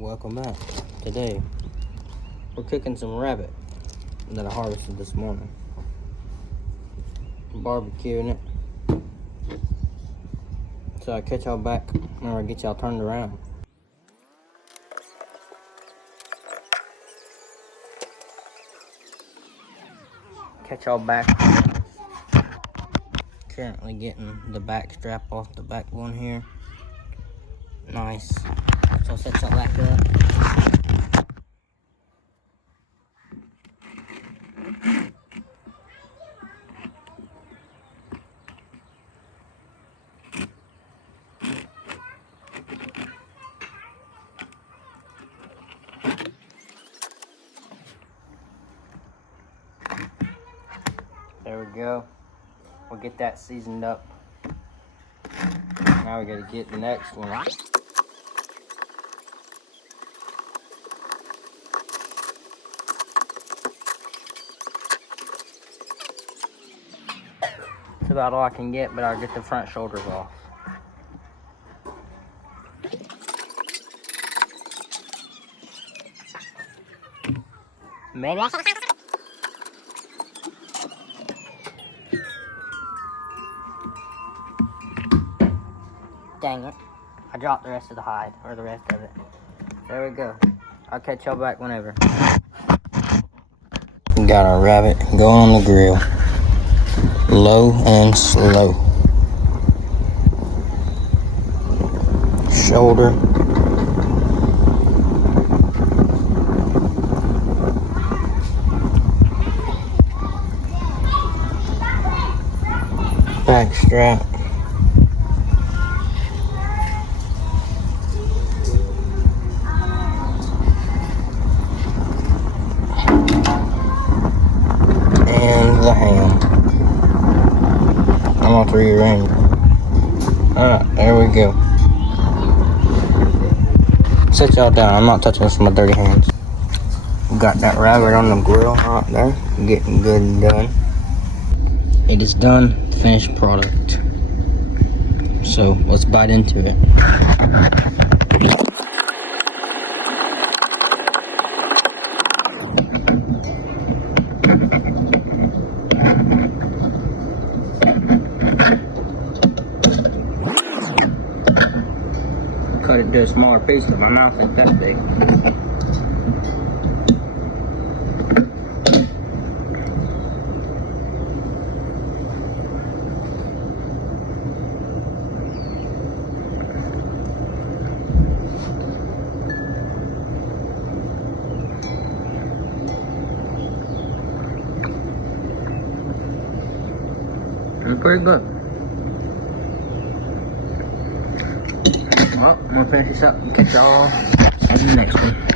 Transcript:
Welcome back. Today we're cooking some rabbit that I harvested this morning. Barbecuing it. So I'll catch y'all back when I get y'all turned around. Catch y'all back. Currently getting the back strap off the back one here. Nice. So I'll set y'all back up. There we go. We'll get that seasoned up. Now we gotta get the next one. That's about all I can get, but I'll get the front shoulders off. Maybe. Dang it. I dropped the rest of the hide, or the rest of it. There we go. I'll catch y'all back whenever. Got our rabbit going on the grill. Low and slow. Shoulder. Back strap. And the ham. I'm on 3 ring. Alright, there we go. Sit y'all down. I'm not touching this with my dirty hands. Got that rabbit on the grill out there. Getting good and done. It is done. Finished product. So let's bite into it. Cut it to a smaller piece, but my mouth ain't that big. It's pretty good. Well, I'm gonna finish this up and catch y'all on the next one.